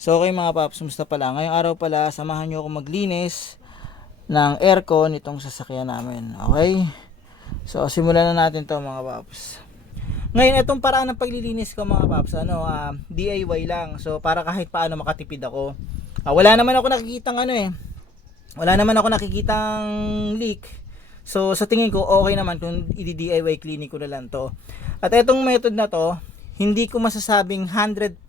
So okay mga paps, musta pala? Ngayong araw pala, samahan nyo ako maglinis ng aircon itong sasakyan namin. Okay? So simulan na natin to mga paps. Ngayon itong paraan ng paglilinis ko mga paps, DIY lang. So para kahit paano makatipid ako. Wala naman ako nakikitang wala naman ako nakikitang leak. So sa tingin ko okay naman kung i-DIY cleaning ko na lang to. At itong method na to, hindi ko masasabing 100%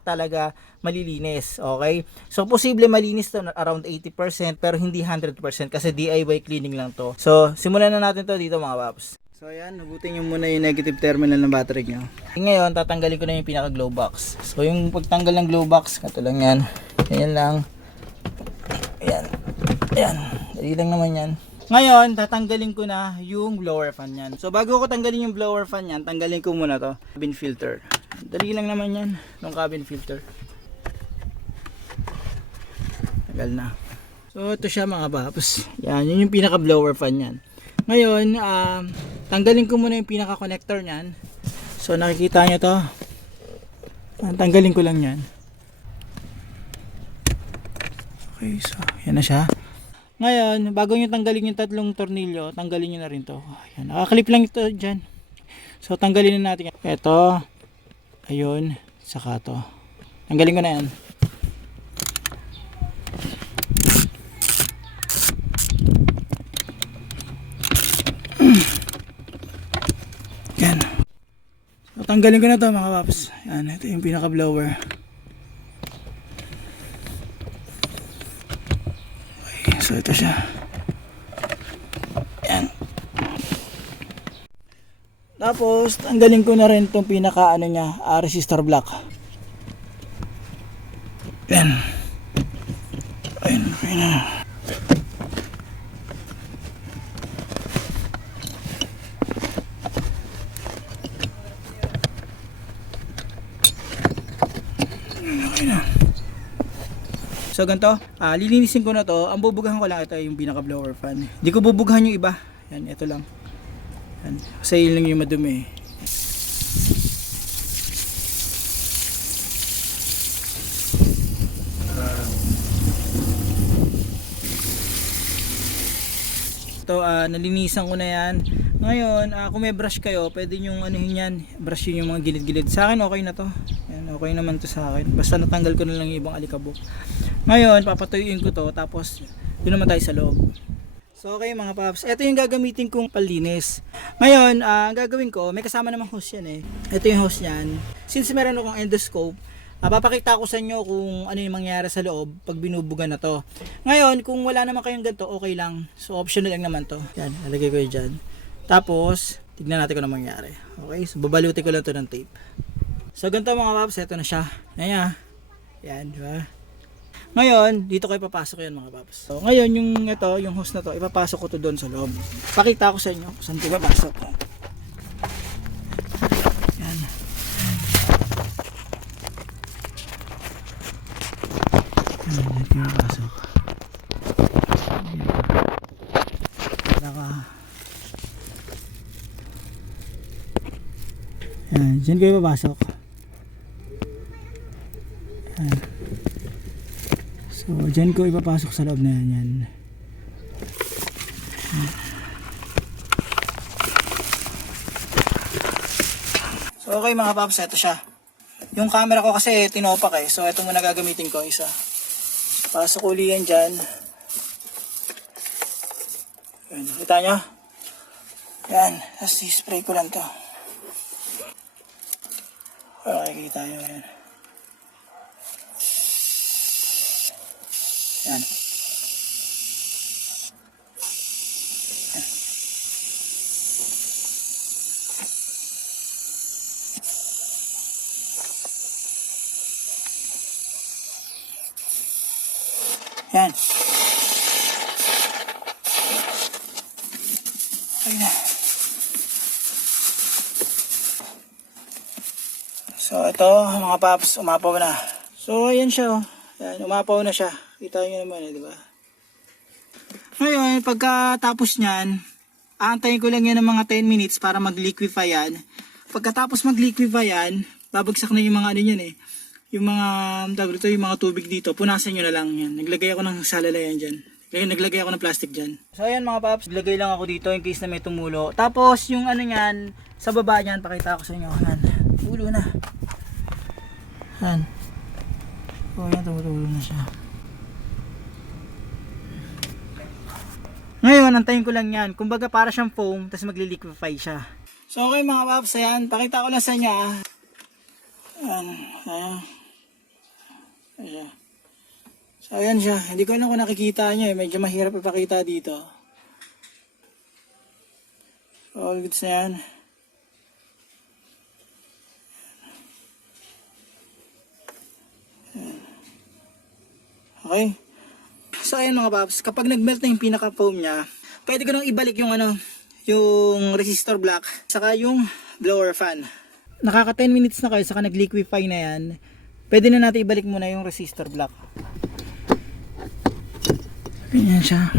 talaga malilinis, okay? So posible malinis to around 80% pero hindi 100% kasi DIY cleaning lang to. So simulan na natin to dito mga paps. So ayan, nabutin nyo muna yung negative terminal ng battery nyo. Ngayon tatanggalin ko na yung pinaka glow box. So yung pagtanggal ng glow box, kato lang yan. Ayan lang. Ayan. Ayan. Dali lang naman yan. Ngayon, tatanggalin ko na yung blower fan yan. So bago ko tanggalin yung blower fan yan, tanggalin ko muna to cabin filter. Dali lang naman yan, yung cabin filter. Tagal na. So ito siya mga paps. Yan, yun yung pinaka blower fan yan. Ngayon, tanggalin ko muna yung pinaka connector nyan. So nakikita nyo to. Tanggalin ko lang yan. Okay, so yan na siya. Ngayon, bago nyo tanggalin yung tatlong tornilyo, tanggalin nyo na rin to. Ayan, nakaklip lang ito dyan. So, tanggalin na natin. Ito, ayun, saka to. Tanggalin ko na yan. Yan. So, tanggalin ko na to mga paps. Yan, ito yung pinaka blower. So ito siya. Yan. Tapos tanggalin ko na rin itong pinaka niya, resistor block. Yan. Ayun, okay na. Okay na. So ganito, lilinisin ko na to. Ang bubugahan ko lang ito yung pinaka blower fan. Hindi ko bubugahan yung iba. Yan, ito lang. Yan. Kasi yun lang yung madumi. Ito, nalinisan ko na yan. Ngayon, kung may brush kayo, pwede nyo anuhin yan. Brush yun yung mga gilid-gilid. Sa akin, okay na to. Yan, okay naman to sa akin. Basta natanggal ko na lang yung ibang alikabok. Ngayon, papatuyuin ko to. Tapos, doon naman tayo sa loob. So, okay mga paps. Ito yung gagamitin kong palinis. Ngayon, gagawin ko, may kasama namang hose yan eh. Ito yung hose yan. Since meron akong endoscope, papakita ko sa inyo kung ano yung mangyayari sa loob pag binubuga na to. Ngayon, kung wala naman kayong ganito, okay lang. So, optional lang naman to. Yan, nalagay ko yun dyan. Tapos, tignan natin kung ano mangyayari. Okay, so babalutin ko lang to ng tape. So, ganito mga paps, ito na siya. Yan, yan, di ba? Ngayon, dito ko ipapasok yan mga paps. So, ngayon, yung hose na to, ipapasok ko to doon sa loob. Pakita ko sa inyo kung saan ko ipapasok. Yan. Yan, dito ipapasok. Yan, dyan ko ipapasok. Yan. So, dyan ko ipapasok sa loob na yan. So, okay mga paps, ito siya. Yung camera ko kasi tinopak eh. So, ito muna gagamitin ko isa. Pasok uli yan dyan. Yan, kita nyo? Yan, tapos i-spray ko lang to. Okay, kita nyo yan. Yan. Yan. Okay na. So ito mga paps, umapaw na. So ayan siya oh. Yan, umapaw na siya. Kita nyo naman di ba? Ngayon, pagkatapos niyan, aantayin ko lang yan ng mga 10 minutes para mag-liquefy yan. Pagkatapos mag-liquefy yan, babagsak na yung mga ano yan eh. yung mga tawag dito, yung mga tubig dito, punasan nyo na lang yan. Naglagay ako ng salalayan dyan. Kaya naglagay ako ng plastic dyan. So ayan mga paps, naglagay lang ako dito in case na may tumulo. Tapos yung ano nyan, sa baba nyan, pakita ko sa inyo. Yan, tulo na. Yan. O yan, tumutulo na siya. Ngayon, antayin ko lang yan. Kumbaga para siyang foam, tapos magli-liquefy siya. So okay mga paps, ayan, pakita ko lang sa inyo. Ayan, ayan. Ayan. So ayan siya, hindi ko alam kung nakikita nyo eh, medyo mahirap ipakita dito. All goods na yan. Okay. So ayan mga paps, kapag nag-melt na yung pinaka-foam niya, pwede ko nang ibalik yung ano, yung resistor block, saka yung blower fan. Nakaka 10 minutes na kayo, saka nag-liquefy na yan, pwede na natin ibalik muna yung resistor block. Ganyan siya.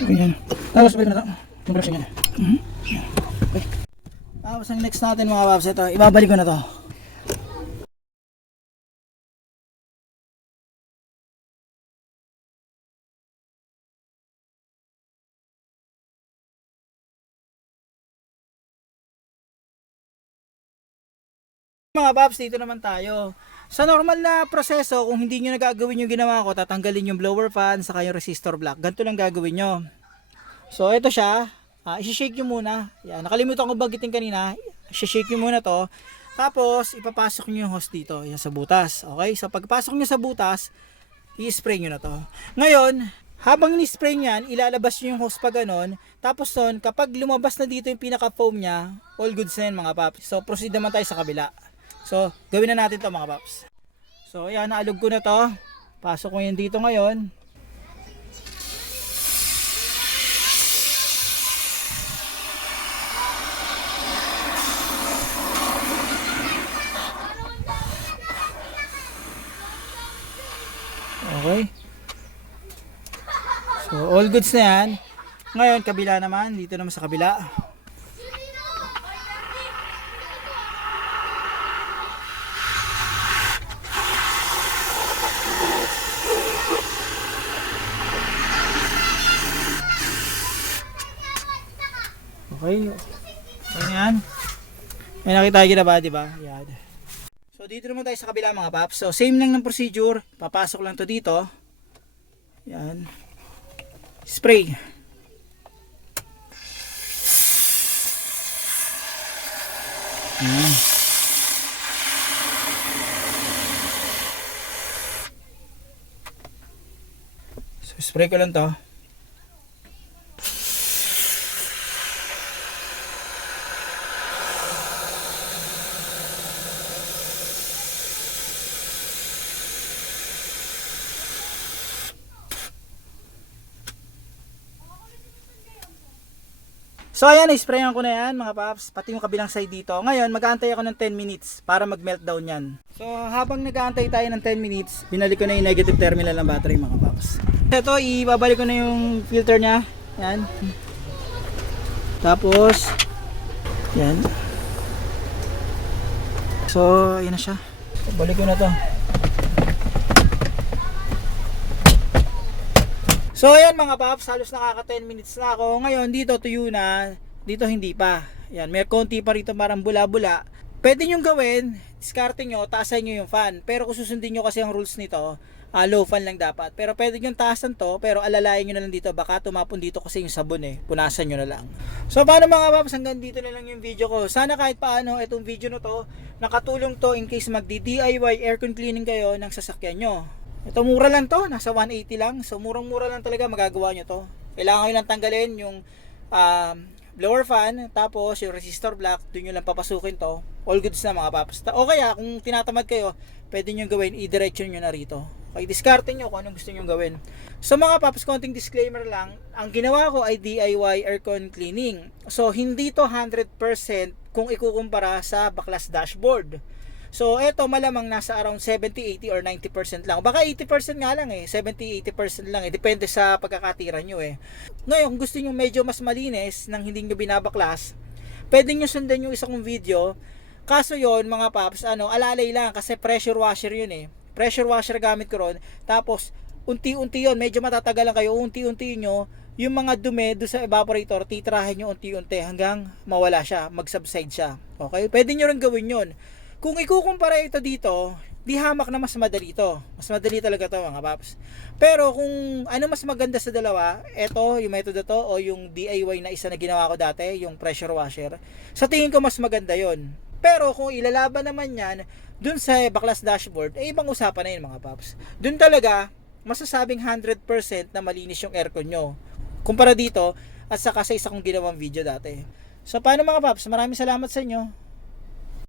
Ganyan. Tapos balik na ito. Brush niya. Okay. Tapos ang next natin mga paps, ito, ibabalik ko na to. Mga paps, dito naman tayo. Sa normal na proseso, kung hindi nyo nagagawin yung ginawa ko, tatanggalin yung blower fan saka yung resistor block. Ganito lang gagawin nyo. So ito siya, isi-shake nyo muna. Yan, nakalimutan ko bagitin kanina. Isi-shake nyo muna to. Tapos ipapasok nyo yung hose dito, yan sa butas. Okay, so pagpasok nyo sa butas, i-spray nyo na to. Ngayon, habang ni-spray nyan, ilalabas nyo yung hose pa ganon. Tapos nun, kapag lumabas na dito yung pinaka-foam nya, all goods na yun mga paps. So proceed naman tayo sa kabila. So, gawin na natin to mga paps. So, ayan, naalog ko na to. Pasok ko yan dito ngayon. Okay. So, all goods na yan. Ngayon, kabila naman. Dito naman sa kabila. Okay. Ganyan. May nakita nyo na ba, diba? Yan. So, dito naman tayo sa kabila mga paps. So, same lang ng procedure. Papasok lang to dito. Yan. Spray. Yan. So, spray ko lang to. So ayan, isprayan ko na yan mga paps, pati yung kabilang side dito. Ngayon, mag-aantay ako ng 10 minutes para mag-meltdown yan. So habang nag-aantay tayo ng 10 minutes, binalik ko na yung negative terminal ng battery mga paps. Ito, ibabalik ko na yung filter nya. Yan. Tapos, yan. So, ayan na siya. Balik ko na to. So ayan mga paps, halos nakaka 10 minutes na ako. Ngayon dito tuyo na, dito hindi pa. Yan, may konti pa rito parang bula-bula. Pwede nyo gawin, diskarte nyo, taasan nyo yung fan. Pero kung susundin nyo kasi ang rules nito, low fan lang dapat. Pero pwede nyo taasan to, pero alalayan nyo na lang dito. Baka tumapon dito kasi yung sabon eh, punasan nyo na lang. So paano mga paps, hanggang dito na lang yung video ko. Sana kahit paano itong video na to, nakatulong to in case magdi-DIY aircon cleaning kayo ng sasakyan nyo. Ito mura lang to, nasa 180 lang. So murang-mura lang talaga magagawa nyo to. Kailangan nyo lang tanggalin yung blower fan, tapos yung resistor block, doon nyo lang papasukin to. All goods na mga paps. O kaya kung tinatamad kayo, pwede nyo gawin, i-diretso nyo na rito. Okay, diskarte nyo kung anong gusto nyo gawin. So mga paps, konting disclaimer lang, ang ginawa ko ay DIY aircon cleaning. So hindi to 100% kung ikukumpara sa baklas dashboard. So eto malamang nasa around 70, 80 or 90% lang. Baka 80% nga lang eh. 70, 80% lang eh. Depende sa pagkakatira nyo eh. Ngayon kung gusto nyo medyo mas malinis nang hindi nyo binabaklas, pwede nyo sundan yung isa kong video. Kaso yon mga paps, alalay lang kasi pressure washer yun eh. Pressure washer gamit ko ron. Tapos, unti-unti yon, medyo matatagalan kayo. Unti-unti nyo, yung mga dumi doon sa evaporator, titrahin nyo unti-unti hanggang mawala siya, mag-subside siya. Okay? Pwede nyo rin gawin yun. Kung ikukumpara ito dito, di hamak na mas madali ito. Mas madali talaga to mga paps. Pero kung ano mas maganda sa dalawa, ito, yung method to o yung DIY na isa na ginawa ko dati, yung pressure washer, sa tingin ko mas maganda yon. Pero kung ilalaban naman yan dun sa baklas dashboard, ibang usapan na yun mga paps. Dun talaga, masasabing 100% na malinis yung aircon nyo. Kumpara dito, at saka sa isa kong ginawang video dati. So paano mga paps, maraming salamat sa inyo.